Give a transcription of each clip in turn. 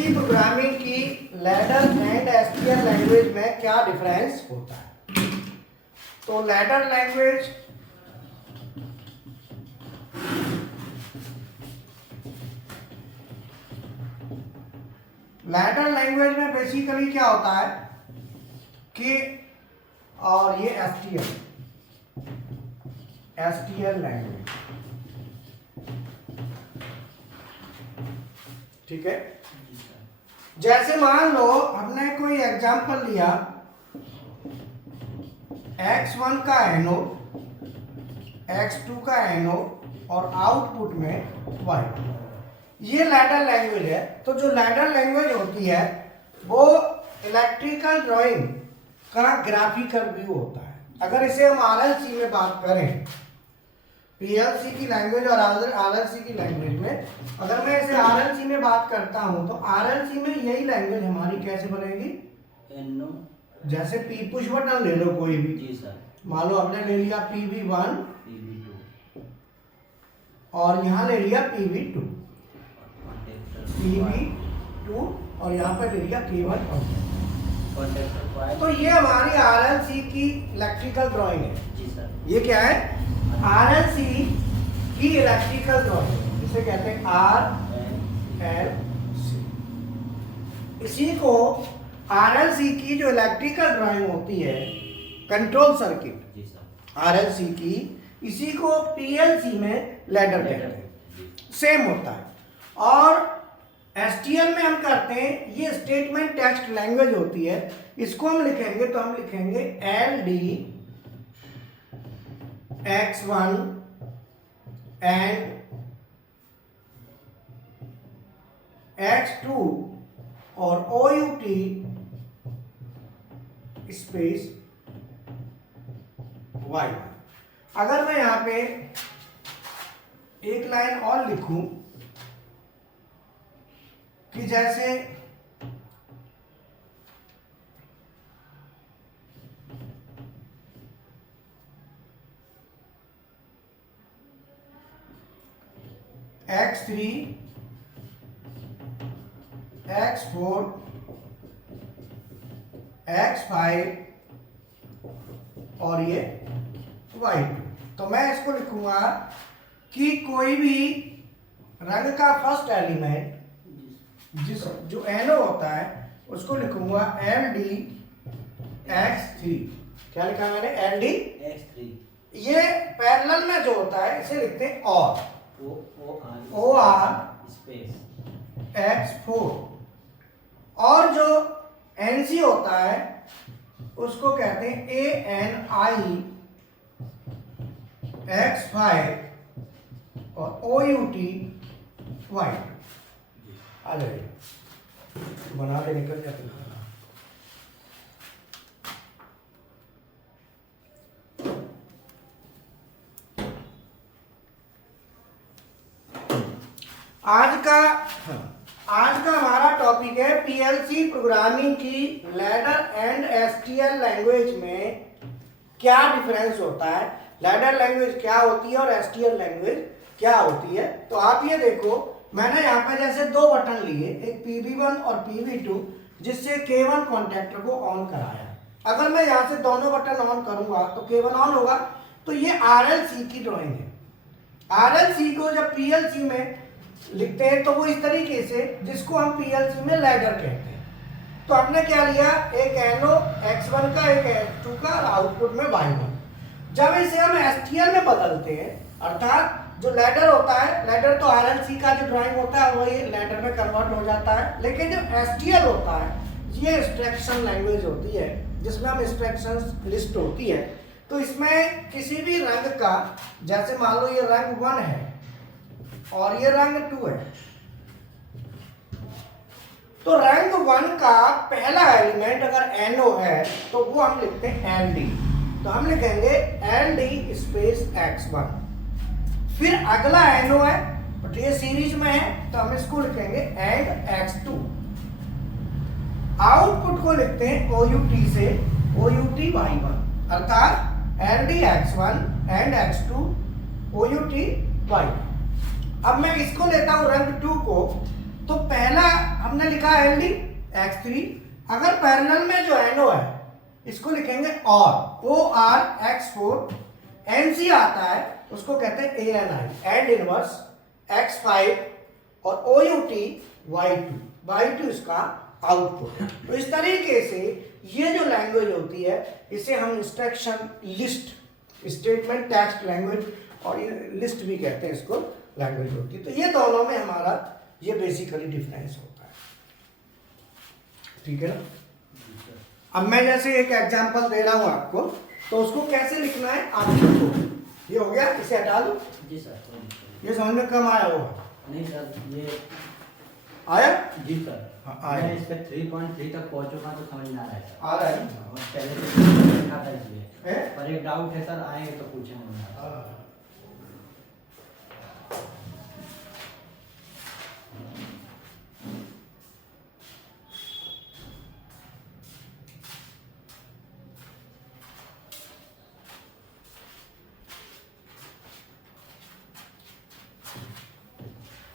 PLC programming की ladder and SQL language में क्या डिफरेंस होता है। तो लैडर लैंग्वेज में बेसिकली क्या होता है कि, और ये एसटीएल लैंग्वेज, ठीक है। जैसे मान लो हमने कोई एग्जांपल लिया, x1 का एनोड, x2 का एनोड और आउटपुट में y। ये लैडर लैंग्वेज है। तो जो लैडर लैंग्वेज होती है वो इलेक्ट्रिकल ड्राइंग का ग्राफिकल व्यू होता है। अगर इसे हम आरएलसी में बात करें, पीएलसी की लैंग्वेज और आरएलसी की लैंग्वेज में, अगर मैं इसे आरएलसी में बात करता हूं तो आरएलसी में यही लैंग्वेज हमारी कैसे बनेगी, जैसे पी पुश बटन ले लो कोई भी, जी सर। मान लो हमने ले लिया PV1 PV2 और यहाँ ले लिया PV2 और यहाँ पे ले लिया K1 कॉन्टेक्टर। तो ये हमारी आरएलसी की इलेक्ट्रिकल ड्राइंग है। जी सर। ये क्या है, आरएलसी की इलेक्ट्रिकल ड्राइंग, जिसे कहते हैं RLC। इसी को आरएलसी की जो इलेक्ट्रिकल ड्राइंग होती है, कंट्रोल सर्किट, जी सर, आरएलसी की, इसी को पीएलसी में लैडर कहते हैं। सेम होता है। और एसटीएल में हम करते हैं, ये स्टेटमेंट टेक्स्ट लैंग्वेज होती है। इसको हम लिखेंगे तो हम लिखेंगे LD X1 एंड X2 और OUT स्पेस Y। अगर मैं यहां पे एक लाइन और लिखूं कि जैसे X3 X4 X5 और ये Y2, तो मैं इसको लिखूंगा कि कोई भी रंग का फर्स्ट एलिमेंट जिस जो एनो होता है उसको लिखूंगा LD X3। क्या लिखा मैंने, LD X3। ये पैरेलल में जो होता है इसे लिखते हैं OR स्पेस X4। और जो NC होता है उसको कहते हैं ANI X5 और OUT Y। आ जाइए, बना ले, निकल जाते हैं। आज का हमारा टॉपिक है पीएलसी प्रोग्रामिंग की लैडर एंड एसटीएल लैंग्वेज में क्या डिफरेंस होता है, लैडर लैंग्वेज क्या होती है और एसटीएल लैंग्वेज क्या होती है। तो आप ये देखो, मैंने यहाँ पे जैसे दो बटन लिए, एक PV1 और PV2, जिससे K1 कॉन्टेक्टर को ऑन कराया। अगर मैं यहाँ से दोनों बटन ऑन करूंगा तो K1 ऑन होगा। तो ये RLC की ड्राइंग है। RLC को जब PLC में लिखते हैं तो वो इस तरीके से, जिसको हम PLC में लैडर कहते हैं। तो हमने क्या लिया, एक एनो X1 का, एक X2 का और आउटपुट में Y1। जब इसे हम STL में बदलते हैं, अर्थात जो लैडर होता है, लैडर तो RLC का जो ड्राइंग होता है वही लैडर में कन्वर्ट हो जाता है। लेकिन जो STL होता है ये इंस्ट्रक्शन लैंग्वेज होती है, जिसमें हम इंस्ट्रक्शंस लिस्ट होती है। तो इसमें किसी भी रंग का, जैसे मान लो ये रंग 1 है और ये रंग 2 है, तो रंग 1 का पहला एलिमेंट अगर NO है तो वो हम लिखते हैं LD। तो हम लिखेंगे LD स्पेस X1। फिर अगला NO है, बट ये सीरीज में है तो हम इसको लिखेंगे एंड X2। आउटपुट को लिखते हैं OUT से OUT Y1, अर्थात LD X1 and X2 OUT Y1। अब मैं इसको लेता हूं रंग 2 को, तो पहला हमने लिखा एल डी x3, अगर पैरेलल में जो एनो है इसको लिखेंगे और ओ आर x4, एनसी आता है उसको कहते हैं A N I and inverse x5 और ओ यू टी y2 इसका आउटपुट। तो इस तरीके से ये जो लैंग्वेज होती है इसे हम instruction list statement text language और लिस्ट भी कहते हैं इसको लैंग्वेज होती है। तो ये दोनों में हमारा ये बेसिकली डिफरेंस होता है, ठीक है ना। अब मैं जैसे एक एग्जांपल दे रहा हूं आपको, तो उसको कैसे लिखना है आप लिखो। ये हो गया, इसे हटा दो। जी सर। ये समझ में कम आया होगा? नहीं सर, ये आया? जी सर। हाँ, आया। मैं इस पे 3.3 तक पहुंच चुका तो समझ में आ रहा है सर। आ रहा है। और पहले से देखा था इसलिए। है? पर एक डाउट है सर, आएंगे तो पूछेंगे।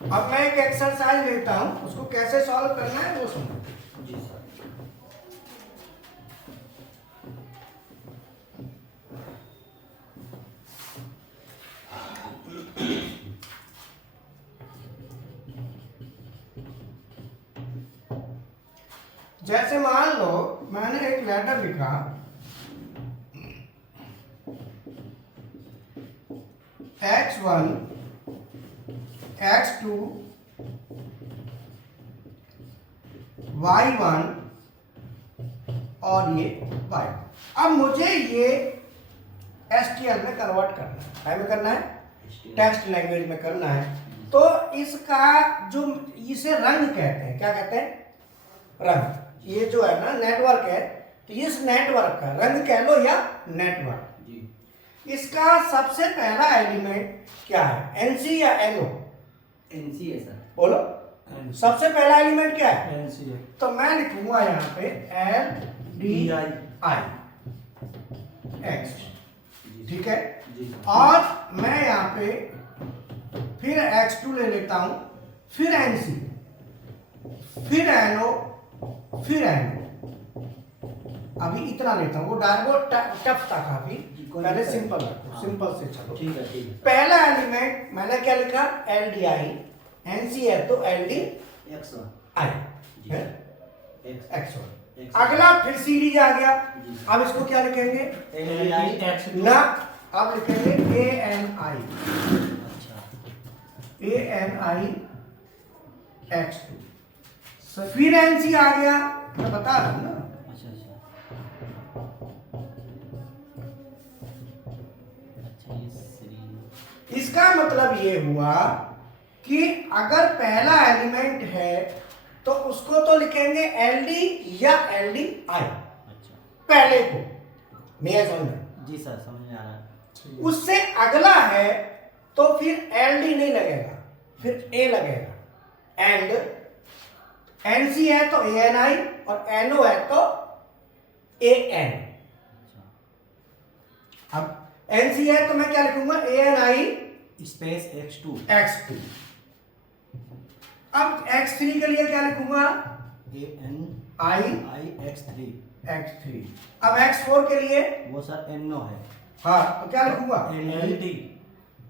अब मैं एक एक्सरसाइज लेता हूं, उसको कैसे सॉल्व करना है वो सुनो। जी सर। जैसे मान लो मैंने एक लेटर लिखा x1 x2 y1 और ये y। अब मुझे ये STL में कन्वर्ट करना है, में करना है टेक्स्ट लैंग्वेज में करना है। तो इसका जो इसे रंग कहते हैं, क्या कहते हैं? रंग। ये जो है ना नेटवर्क है, तो इस नेटवर्क का रंग कह लो या नेटवर्क। जी। इसका सबसे पहला एलिमेंट क्या है, एनसी या एनओ? एनसी है सर। बोलो, सबसे पहला एलिमेंट क्या है? एनसी है। तो मैं लिखूंगा यहाँ पे एल डी आई एक्स, ठीक है। जी सर। और मैं यहाँ पे फिर x2 ले लेता हूं, फिर NC, फिर NO, फिर NO। अभी इतना लेता हूं, वो डायगो टफ था काफी, पहले सिंपल रखो। हाँ। सिंपल से चलो। ठीक है, ठीक है। पहला एलिमेंट मैंने क्या लिखा? LDI, NC है तो LD X1 I जी। है X1 X1। अगला फिर सीरीज आ गया, जी। अब इसको क्या लिखेंगे? LDI ना, अब लिखेंगे ANI, अच्छा। ANI X2। फिर NC आ गया, मैं बता रहा हूं ना। अच्छा ये सीरीज। इसका मतलब ये हुआ कि अगर पहला एलिमेंट है तो उसको तो लिखेंगे LD या LDI, अच्छा। पहले को। मैं समझ जी सर, समझ में आ रहा है। उससे अगला है तो फिर LD नहीं लगेगा, फिर A लगेगा। एंड NC है तो ANI और NO है तो AN। अब NC है तो मैं क्या लिखूंगा? ANI space X2 X2। अब X3 के लिए क्या लिखूंगा? ANI X3। X3। अब X4 के लिए वो सर NO है। हाँ, तो क्या लिखूंगा? LD।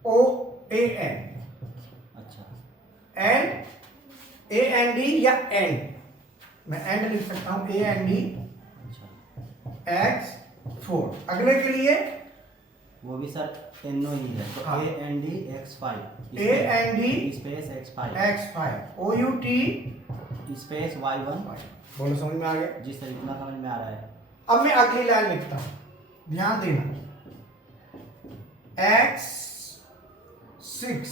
OAN अच्छा। एंड AND या एंड, मैं एंड लिख सकता हूं, AND अच्छा। X4। अगले के लिए वो भी सर NO ही है, तो हाँ। AND X5 AND space X5 X5 OUT space Y1। बोलो, समझ में आ गया? जी सर, इतना समझ में आ रहा है। अब मैं अगली लाइन लिखता हूं, ध्यान देना। X6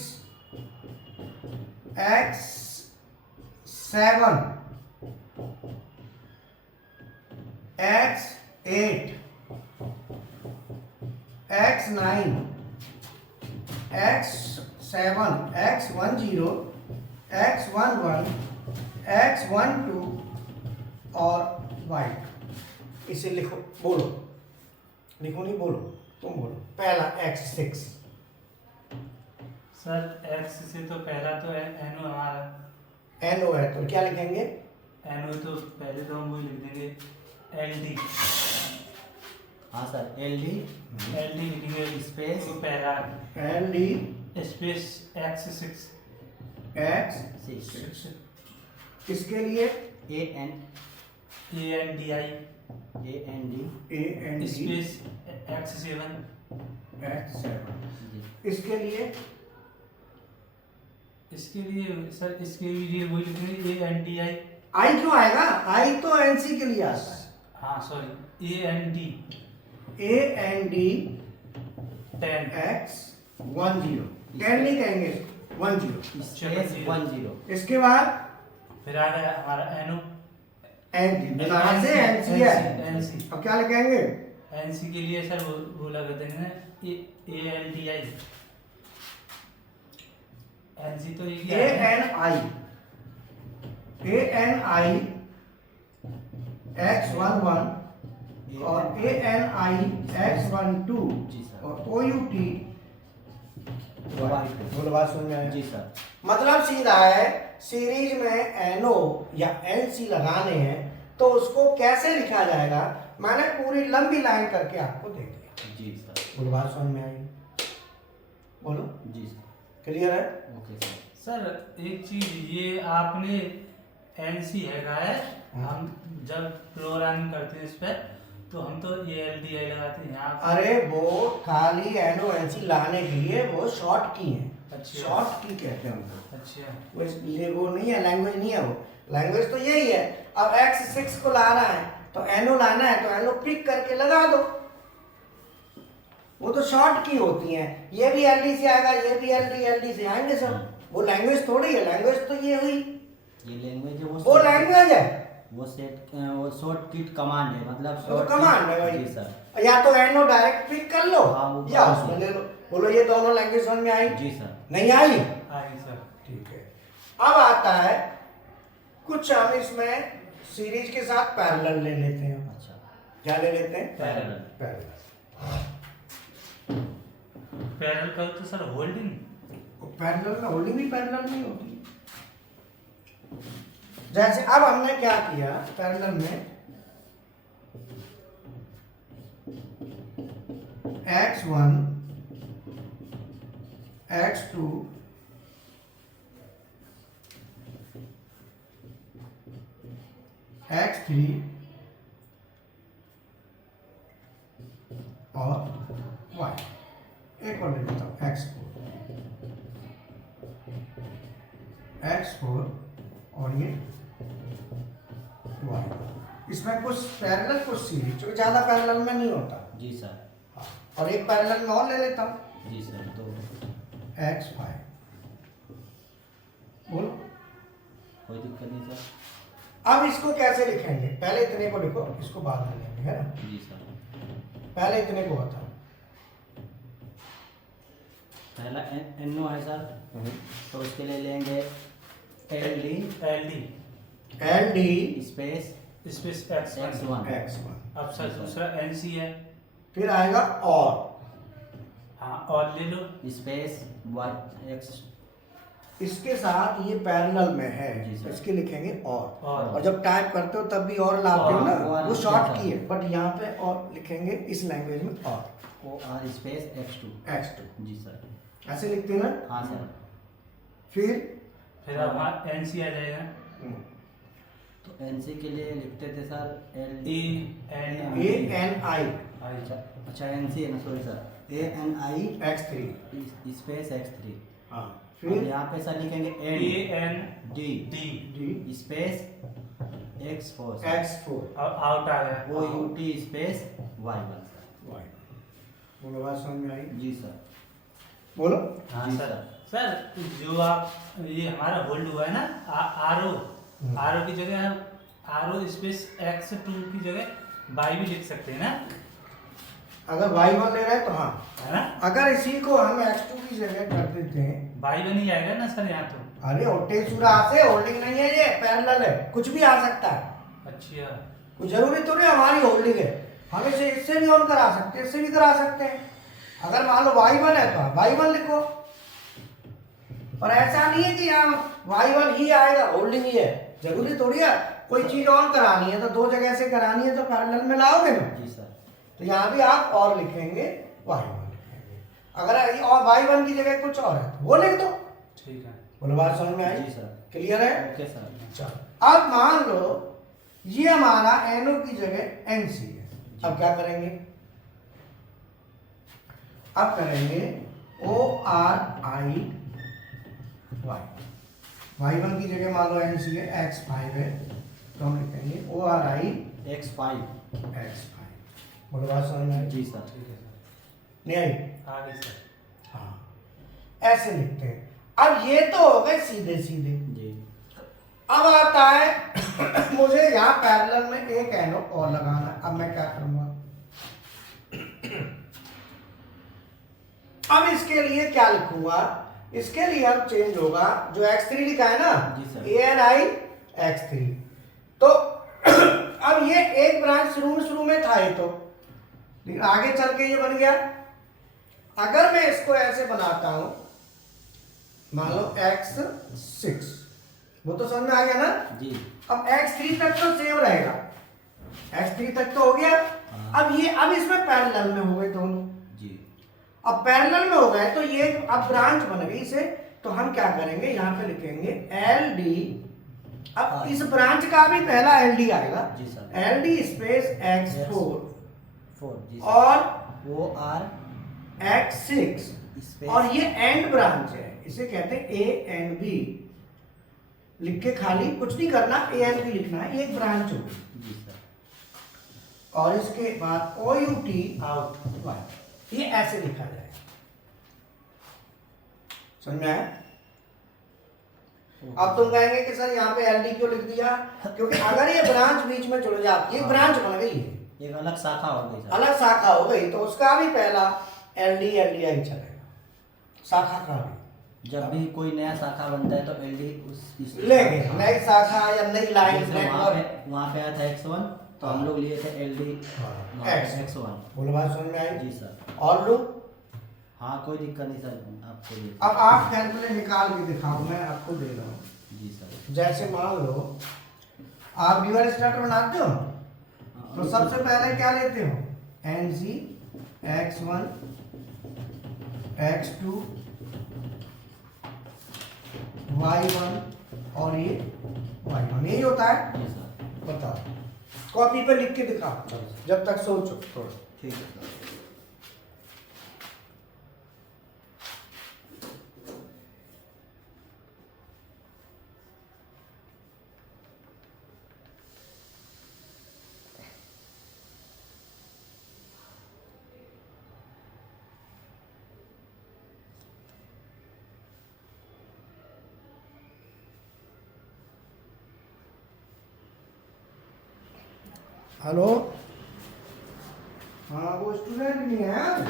X7 X8 X9 X7 X10 X11 X12 और Y। इसे लिखो, बोलो, लिखो नहीं, बोलो, तुम बोलो। पहला X6 सर एक्स से तो पहला तो एनो आ रहा एन ओ है तो क्या लिखेंगे? एन ओ तो पहले तो हम वही लिख देंगे एल डी। हाँ सर, एल डी लिखेंगे स्पेस तो पहला L D space X six X, इसके लिए A N D I A N D space X seven X 7, इसके लिए सर इसके लिए वही लिखेंगे ए एन डी आई। आई क्यों आएगा? आई तो एनसी के लिए आता है। हाँ सॉरी ए एन डी 10 एक्स 10, 10 नहीं कहेंगे 10। स्पेस 10। इसके बाद फिर आ गया हमारा एन ओ एन कहाँ से? एनसी है। एनसी अब क्या लिखेंगे? एनसी के लिए सर वो लगा देंगे A L D I. NC तो ये ए एन आई एक्स 11 और ए एन आई एक्स 12 जी सर। और ओ यू टी बोलो, बात समझ में आया? जी सर। मतलब सीधा है, सीरीज में एनओ या एनसी लगाने हैं तो उसको कैसे लिखा जाएगा, मैंने पूरी लंबी लाइन करके आपको दे दिया। जी सर। बोलो, बात समझ में आई? बोलो, जी सर। क्लियर है? Okay sir. सर एक चीज ये आपने एनसी है हम जब प्रोग्रामिंग करते हैं इस पर तो हम तो ये एल डी आई लगाते हैं यहाँ। अरे वो खाली एनओ एनसी लाने के लिए वो शॉर्ट की है। अच्छा। शॉर्ट की कहते हैं उनको। अच्छा वो इसलिए वो नहीं है, लैंग्वेज नहीं है वो। लैंग्वेज तो यही है। अब x6 को लाना है तो एनओ लाना है तो एनओ पिक करके लगा दो। वो तो शॉर्ट की होती हैं। ये भी एलडी से आएगा, ये भी एलडी से आएंगे सब। वो लैंग्वेज थोड़ी है, लैंग्वेज तो ये हुई, ये लैंग्वेज है वो लैंग्वेज है, वो शॉर्ट किट कमांड है, मतलब वो तो कमांड है भाई। जी सर। या तो एनओ डायरेक्ट पिक कर लो हाँ, वो या बात उसमें है। ले लो। बोलो, ये दोनों लैंग्वेज समझ में आई? जी सर। नहीं आई? आगे सर। ठीक है। अब आता है कुछ हम इसमें सीरीज के साथ पैरेलल ले लेते हैं। अच्छा। क्या ले लेते हैं? पैरेलल। पैरेलल करो तो सर होल्डिंग। पैरेलल में होल्डिंग भी पैरेलल नहीं होती। जैसे अब हमने क्या किया पैरेलल में, x1 x2 x3 और y, एक और ले लेता हूँ x4 और ये y। इसमें कुछ पैरेलल कुछ सीरीज, क्योंकि ज्यादा पैरेलल में नहीं होता। जी सर। हाँ। और एक पैरेलल में और ले लेता हूँ जी सर। तो x5। बोलो, कोई दिक्कत नहीं सर। अब इसको कैसे लिखेंगे? पहले इतने को लिखो, इसको बाद में लेंगे, है ना? जी सर। पहले इतने को बताओ। पहला एनो है सर, तो उसके लिए लेंगे L D space x1। x1। अब सर दूसरा एनसी है। फिर आएगा और, हाँ और ले लो स्पेस वाई एक्स। इसके साथ ये पैरेलल में है, जी सर। इसके लिखेंगे और। और जब टाइप करते हो तब भी और लाते हो ना, और वो शॉर्ट लिखा की है, बट यहाँ पे और लिखेंगे इस लैंग्वेज में और ओ आर स्पेस x2। जी सर। ऐसे लिखते हैं ना। हाँ सर। फिर अब एनसी आ जाएगा। तो एनसी के लिए लिखते थे sir L A N I अच्छा एनसी है ना, sorry sir, A N I x3 space x3। हाँ। फिर फिर यहाँ पे सर लिखेंगे A N D D space x4 x4 out आ गया। O U T space y1। y। बोलो, बात समझ में आई? जी सर। बोलो। हाँ जी सर। सर जो आप ये हमारा होल्ड हुआ है ना आर की जगह हम आर स्पेस x2 की जगह y भी लिख सकते हैं ना, अगर y1 ले रहे हैं तो हाँ। है ना? अगर इसी को हम x2 की जगह कर देते हैं, y बन ही जाएगा ना सर यहाँ तो। अरे होटे चूरा से होल्डिंग नहीं है, ये पैरेलल है, कुछ भी आ सकता है। अच्छा कुछ जरूरी तो नहीं हमारी होल्डिंग है, हम इसे इससे भी ऑन करा सकते हैं, इससे भी करा सकते हैं। अगर मान लो y1 है तो y1 लिखो और ऐसा नहीं है कि यहाँ Y1 ही आएगा, होल्डिंग ही है, जरूरी थोड़ी है। कोई चीज ऑन करानी है तो दो जगह से करानी है तो पैरेलल में लाओगे ना। जी सर। तो यहाँ भी आप और लिखेंगे Y1 लिखेंगे। अगर और Y1 की जगह कुछ और है तो वो लिख दो। ठीक है। बोलो बात समझ में आई? जी सर। क्लियर है? Okay sir. चलो अब मान लो ये हमारा NO की जगह NC है। अब क्या करेंगे? अब करेंगे ORI Y। Y1 की जगह मान लो NC है, X5 है, तो हम लिखेंगे ORI X5। X5। बोलो बात समझ में आई? जी सर। ठीक है सर। नहीं आई? आ गई सर। हाँ, ऐसे लिखते हैं। अब ये तो हो गए सीधे सीधे। जी। अब आता है मुझे यहाँ पैरेलल में एक NO और लगाना है। अब मैं क्या करूंगा? अब इसके लिए क्या लिखूंगा? इसके लिए अब चेंज होगा, जो X3 लिखा है ना, जी सर। ANI X3। तो अब ये एक ब्रांच शुरू में था ये तो, लेकिन आगे चल के ये बन गया। अगर मैं इसको ऐसे बनाता हूं, मान लो X6, वो तो समझ में आ गया ना? जी। अब X3 तक तो सेम रहेगा, X3 तक तो हो गया। हाँ। अब इसमें पैरेलल में हो गए दोनों। जी। अब पैरेलल में हो गए तो ये अब ब्रांच बन गई इसे, तो हम क्या करेंगे? यहाँ पे लिखेंगे LD। अब इस ब्रांच का भी पहला LD आएगा। जी सर। LD स्पेस X4 जी सर। और OR X6, स्पेस। और ये एंड ब्रांच है, इसे कहते हैं ANB। लिख के खाली कुछ नहीं करना, ANB लिखना है, एक ब्रांच होगी। जी सर। और इसके बाद OUT आउट। ये ऐसे लिखा जाएगा। समझ में आया? अब तुम कहेंगे कि सर यहाँ पे LD क्यों लिख दिया? क्योंकि अगर ये ब्रांच बीच में जुड़ जाती है, ब्रांच बन गई है, एक अलग शाखा हो गई सर। अलग शाखा हो गई, तो उसका भी पहला LD LDI चलेगा, शाखा का भी। जब भी कोई नया शाखा बनता है तो LD इस लेंगे नई शाखा या नई लाइन जैसे नेटवर्क। वहाँ पे आया था X1, तो हम लोग लिए थे LD X1। बोलो बात समझ में आई? जी सर। और लो, हाँ कोई दिक्कत नहीं सर, आपको भी। अब आप कैलकुलेट निकाल के दिखाओ, मैं आपको दे रहा हूँ। जी सर। जैसे मान लो आप व्यूअर स्टार्टर बनाते हो, तो सबसे पहले क्या लेते हो? NC X1 X2 Y1 और ये Y1, यही होता है। जी सर। बताओ, कॉपी पे लिख के दिखाओ जब तक सोचो थोड़ा। ठीक है सर। हेलो, हाँ वो स्टूडेंट नहीं है आज?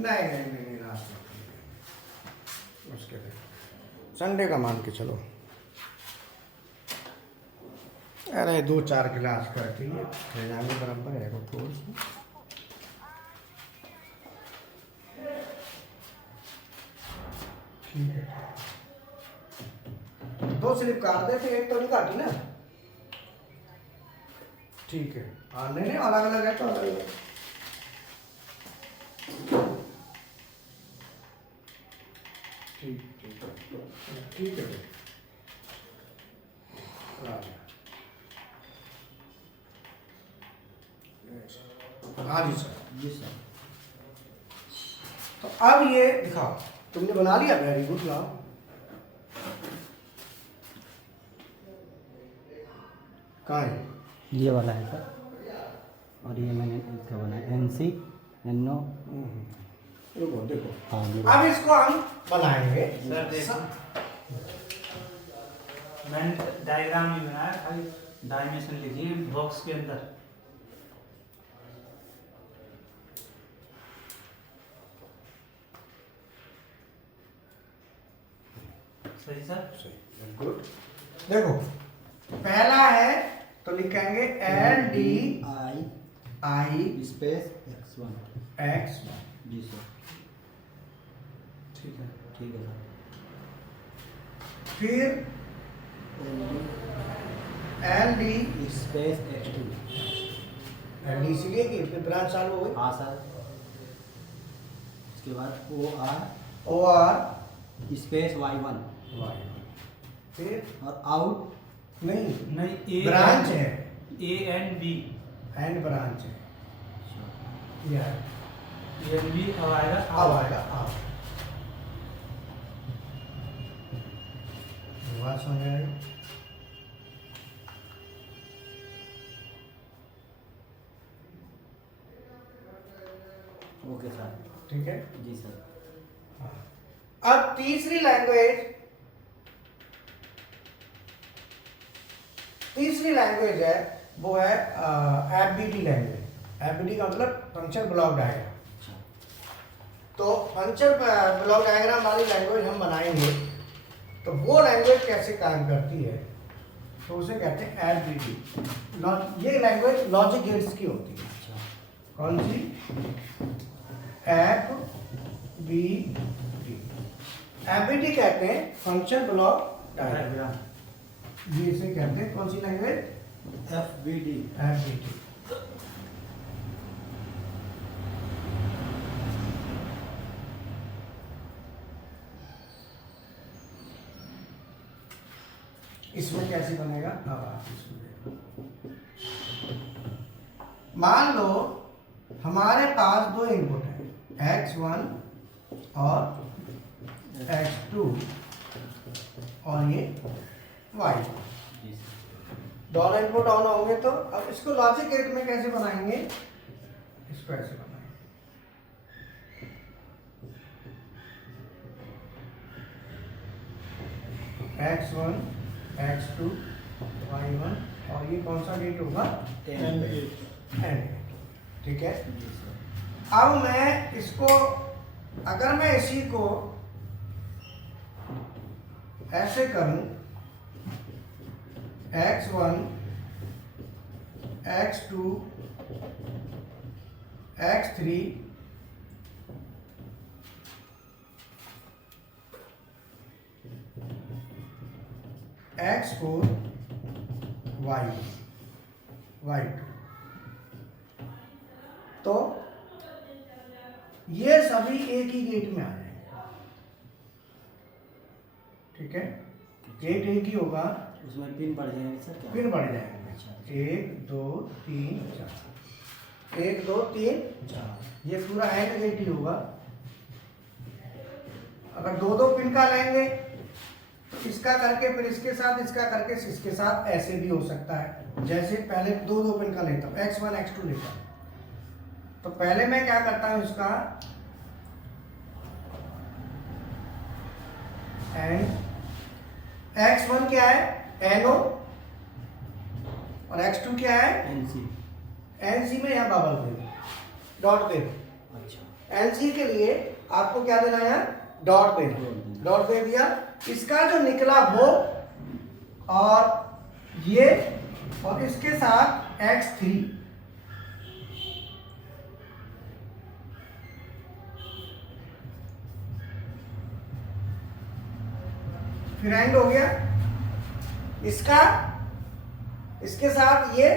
नहीं लास्ट उसके लिए संडे का मान के चलो। अरे 2-4 गिलास करती है बराबर है वो थोड़ी सी। ठीक है, 2 स्लिप काट देते, एक तो नहीं काटी ना। ठीक है, हाँ नहीं अलग अलग है तो अलग अलग। ठीक है। आ गया। हाँ जी सर। जी सर। तो अब ये दिखाओ, तुमने बना लिया, वेरी गुड। लाओ कहाँ है? ये वाला है सर, और ये मैंने इसका बनाया NC NO। रुको देखो, हाँ ये अब इसको हम बनाएंगे। सर देखो, मैंने डायग्राम नहीं बनाया, खाली डायमेंशन लिखिए बॉक्स के अंदर। सही सर। गुड। देखो पहला है तो लिखेंगे LD I I space X1। X, जी सर। ठीक है। ठीक है सर। फिर LD स्पेस X2। LD इसलिए कि फिर ब्रांच चालू हो गई। हाँ सर। उसके बाद OR स्पेस Y1। Y, फिर और आउट नहीं, नहीं, ब्रांच है, ANB एंड ब्रांच है, यह है। ANB अब आएगा अब आएगा अब बात समझ में आई? Okay sir. ठीक है। जी सर। अब तीसरी लैंग्वेज है, वो है FBD लैंग्वेज। FBD का मतलब फंक्शन ब्लॉक डायग्राम। तो फंक्शन ब्लॉक डायग्राम वाली लैंग्वेज हम बनाएंगे, तो वो लैंग्वेज कैसे काम करती है, तो उसे कहते हैं FBD। ये लैंग्वेज लॉजिक गेट्स की होती है। अच्छा। कौन सी? FBD। FBD कहते हैं फंक्शन ब्लॉक डायग्राम। ये इसे कहते हैं कौन सी लैंग्वेज? FBD। FBD। इसमें कैसे बनेगा? अब आप इसमें देखो, मान लो हमारे पास दो इनपुट है, X1 और X2 और ये Y। जी सर। दोनों इनपुट ऑन होंगे, तो अब इसको लॉजिक गेट में कैसे बनाएंगे? इसको ऐसे बनाएंगे, X1 X2 Y1, और ये कौन सा गेट होगा? AND and. ठीक है। जी सर। अब मैं इसको, अगर मैं इसी को ऐसे करूं, X1 X2 X3 X4 Y2, तो ये सभी एक ही गेट में आ जाएंगे। ठीक है। गेट एक ही होगा, उसमें पिन बढ़ जाएंगे सर क्या? पिन बढ़ जाएंगे। अच्छा। 1 2 3 4, 1 2 3 4, ये पूरा एंड गेट ही होगा। अगर दो दो पिन का लेंगे तो इसका करके फिर इसके साथ, इसका करके इसके साथ, ऐसे भी हो सकता है। जैसे पहले दो दो पिन का लेता हूँ, X1 X2 लेता हूँ, तो पहले मैं क्या करता हूँ, इसका एंड X1 क्या है? NO, और X2 क्या है? NC। NC में यहाँ बबल दे दो, डॉट दे दो। अच्छा। NC के लिए आपको क्या देना है? डॉट दे दो। डॉट दे दिया, इसका जो निकला वो, और ये, और इसके साथ X3, फिर एंड हो गया इसका, इसके साथ ये,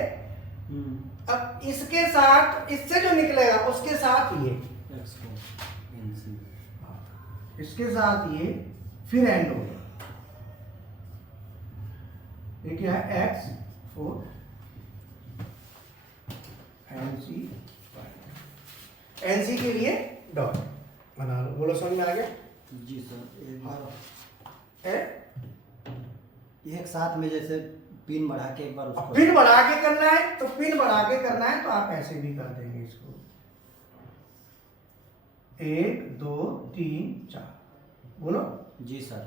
अब इसके साथ, इससे जो निकलेगा उसके साथ ये, NC। इसके साथ ये, फिर एंड हो गया। ये क्या है x4 NC NC के लिए डॉट बना लो। बोलो समझ में आ गया? जी सर। एक बार है एक साथ में जैसे पिन बढ़ा के एक बार अब उसको पिन बढ़ा के करना है तो पिन बढ़ा के करना है तो आप ऐसे भी कर देंगे इसको 1 2 3 4 बोलो। जी सर।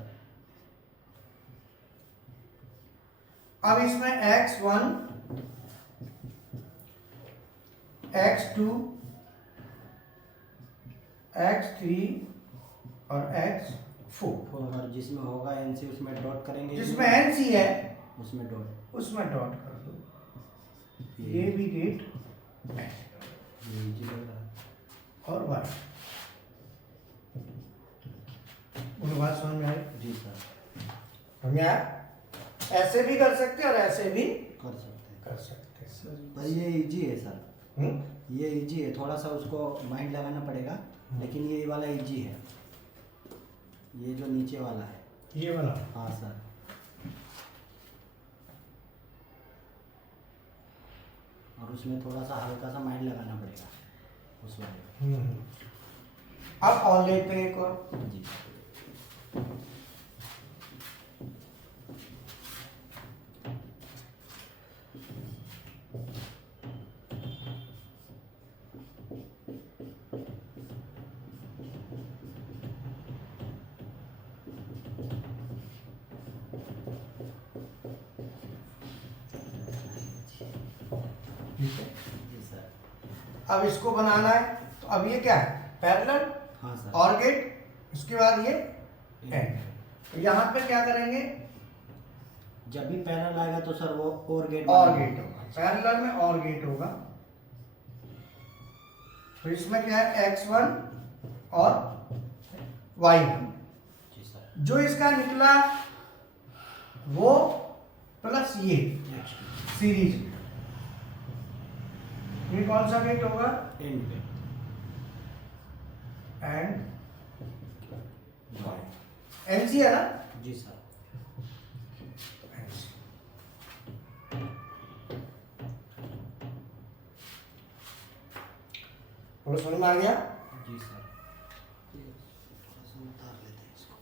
अब इसमें x1 x2 x3 और x4 और जिसमें होगा एनसी उसमें डॉट करेंगे। जिसमें NC है उसमें डॉट। उसमें डॉट कर दो। ये भी गेट जी लग रहा है। और y बोलो बात समझ में आई? जी सर। समझ में आया? ऐसे भी कर सकते हैं और ऐसे भी कर सकते कर सकते हैं। हैं भाई, ये इजी है सर। ये इजी है, थोड़ा सा उसको माइंड लगाना पड़ेगा, लेकिन ये वाला इजी है। ये जो नीचे वाला है ये वाला हाँ सर। और उसमें थोड़ा सा हल्का सा माइंड लगाना पड़ेगा उस वाले। अब और लेते हैं एक और। जी ठीक है। जी सर। अब इसको बनाना है तो अब ये क्या है? पैरेलल हाँ सर। और गेट, उसके बाद ये एंड। तो यहाँ पे क्या करेंगे? जब भी पैनल आएगा तो सर वो और गेट और गेट होगा, पैरेलल में और गेट होगा। तो इसमें क्या है? x1 और y1। जी सर। जो इसका निकला वो प्लस ये सीरीज, ये कौन सा गेट होगा? And gate. एंड NC है ना? जी सर। NC। बोलो समझ में आ गया? जी सर। थोड़ा सा उतार लेते हैं इसको।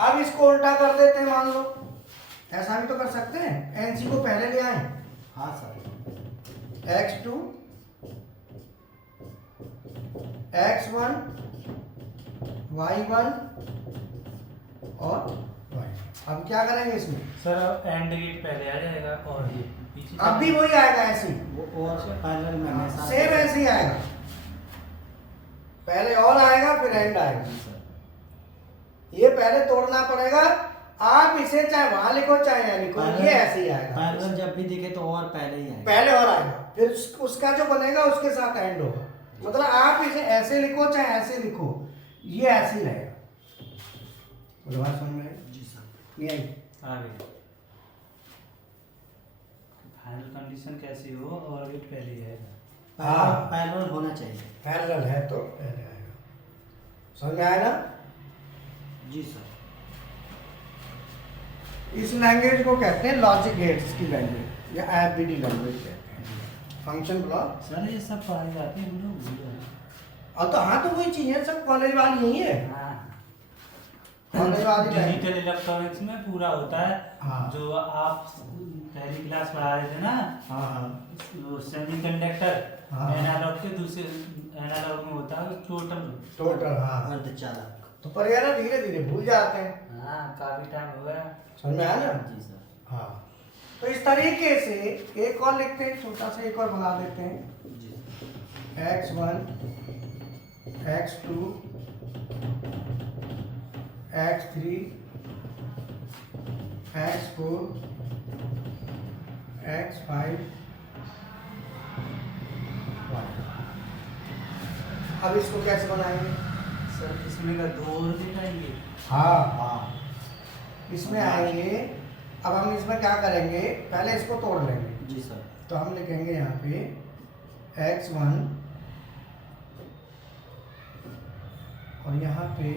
अब इसको उल्टा कर देते हैं, मान लो ऐसा भी तो कर सकते हैं। NC को पहले ले आए, हाँ सर। x2 x1 y1 और y। अब क्या करेंगे इसमें? सर एंड गेट पहले आ जाएगा और ये पीछे अब भी वही आएगा ऐसे ही, वो और पैरेलल में हमेशा सेम ऐसे ही आएगा। पहले और आएगा फिर एंड आएगा। जी सर। ये पहले तोड़ना पड़ेगा। आप इसे चाहे वहां लिखो चाहे यहाँ लिखो, ये ऐसे ही आएगा। पैरेलल जब भी दिखे तो और पहले ही आएगा। पहले और आएगा, फिर उसका जो बनेगा उसके साथ एंड होगा। मतलब आप इसे ऐसे लिखो चाहे ऐसे लिखो, ये ऐसे ही रहेगा। बोलो बात समझ में आई? जी सर। नहीं आई? आ गई। फाइनल कंडीशन कैसी हो और गेट पहले ही आएगा। हाँ। पैरेलल होना चाहिए। पैरेलल है तो पहले आएगा। समझ में आया ना? जी सर। इस लैंग्वेज को कहते हैं लॉजिक गेट्स की लैंग्वेज या एफबीडी लैंग्वेज कहते हैं। Function block. सर ये सब पढ़ाई जाती है, हम लोग भूल गए। और तो हाँ, तो वही चीज है, सब कॉलेज वाली यही है। हाँ। कॉलेज वाली लैंग्वेज। डिजिटल इलेक्ट्रॉनिक्स में पूरा होता है। हाँ। जो आप पहली क्लास पढ़ा रहे थे ना, हाँ हाँ वो सेमीकंडक्टर हाँ। एनालॉग के दूसरे एनालॉग में होता है टोटल। हाँ अर्धचालक। तो पर यार धीरे धीरे भूल जाते हैं। हाँ काफी टाइम हो गया। समझ में आया ना? जी सर। हाँ, तो इस तरीके से एक और लिखते हैं, छोटा सा एक और बना देते हैं। जी x1 x2 x3 x4 x5 y। अब इसको कैसे बनाएंगे? सर इसमें का दो और गेट आएंगे। हाँ हाँ, इसमें आएंगे। अब हम इसमें क्या करेंगे? पहले इसको तोड़ लेंगे। जी सर। तो हम लिखेंगे यहाँ पे x1 और यहाँ पे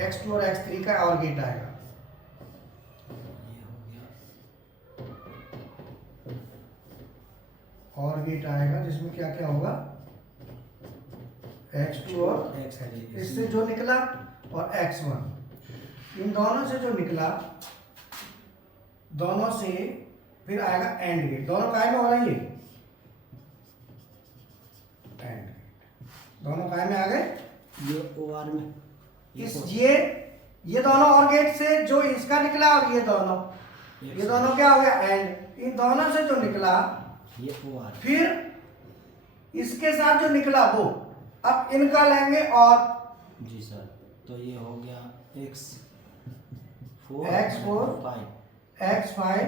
x2 और x3 का और गेट आएगा। ये हो गया और गेट आएगा जिसमें क्या क्या होगा, x2 और x3 इससे जो निकला और x1, इन दोनों से जो निकला, दोनों से फिर आएगा एंड गेट। दोनों काय में हो रहा है, ये एंड गेट, दोनों काय में आ गए। ये OR में ये दोनों और गेट से जो इसका निकला और ये दोनों क्या हो गया, एंड। इन दोनों से जो निकला ये OR, फिर इसके साथ जो निकला वो, अब इनका लेंगे और जी सर। तो ये हो गया x4 x4 5 x5,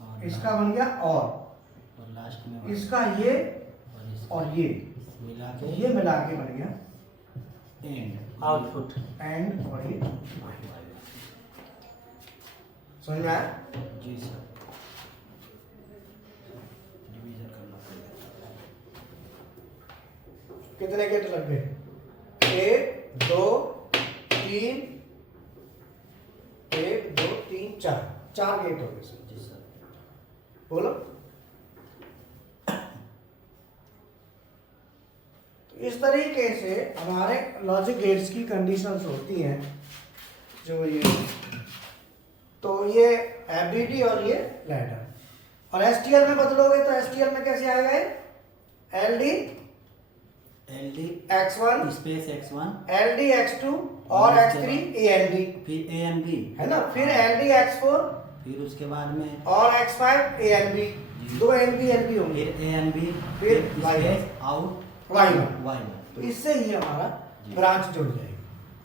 और इसका बन गया और लास्ट में इसका ये और इसका और ये मिला के ये मिला के बन गया एंड आउटपुट। एंड और ये समझ में आया। जी सर, डिवीजन करना पड़ेगा। कितने गेट लग गए, 1 2 3, 1 2 3 4 गेट हो गए सर। जी सर, बोलो। तो इस तरीके से हमारे लॉजिक गेट्स की कंडीशंस होती हैं, जो ये, तो ये एबीडी और ये लैडर। और एसटीएल में बदलोगे तो एसटीएल में कैसे आएगा, LD LD x1 space x1 LD x2 और x3 AND, फिर ANB, है ना, फिर LD x4 फिर उसके बाद में और x5 ANB, दो NB होंगे, फिर ANB, फिर स्पेस आउट y1। Y1। तो इससे ही हमारा जी। ब्रांच जुड़ जाएगी,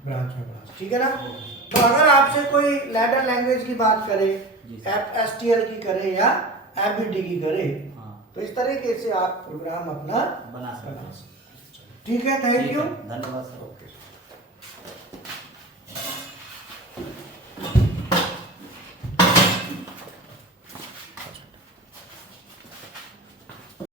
ब्रांच में ब्रांच, ठीक है ना। तो अगर आपसे कोई लैडर लैंग्वेज की बात करे, जी। एसटीएल की करे या एबीडी की करे, हाँ, तो इस तरीके से आप प्रोग्राम अपना बना सकते बना हैं। सकते हैं। ठीक है, थैंक ठीक यू। है, धन्यवाद सर। ओके।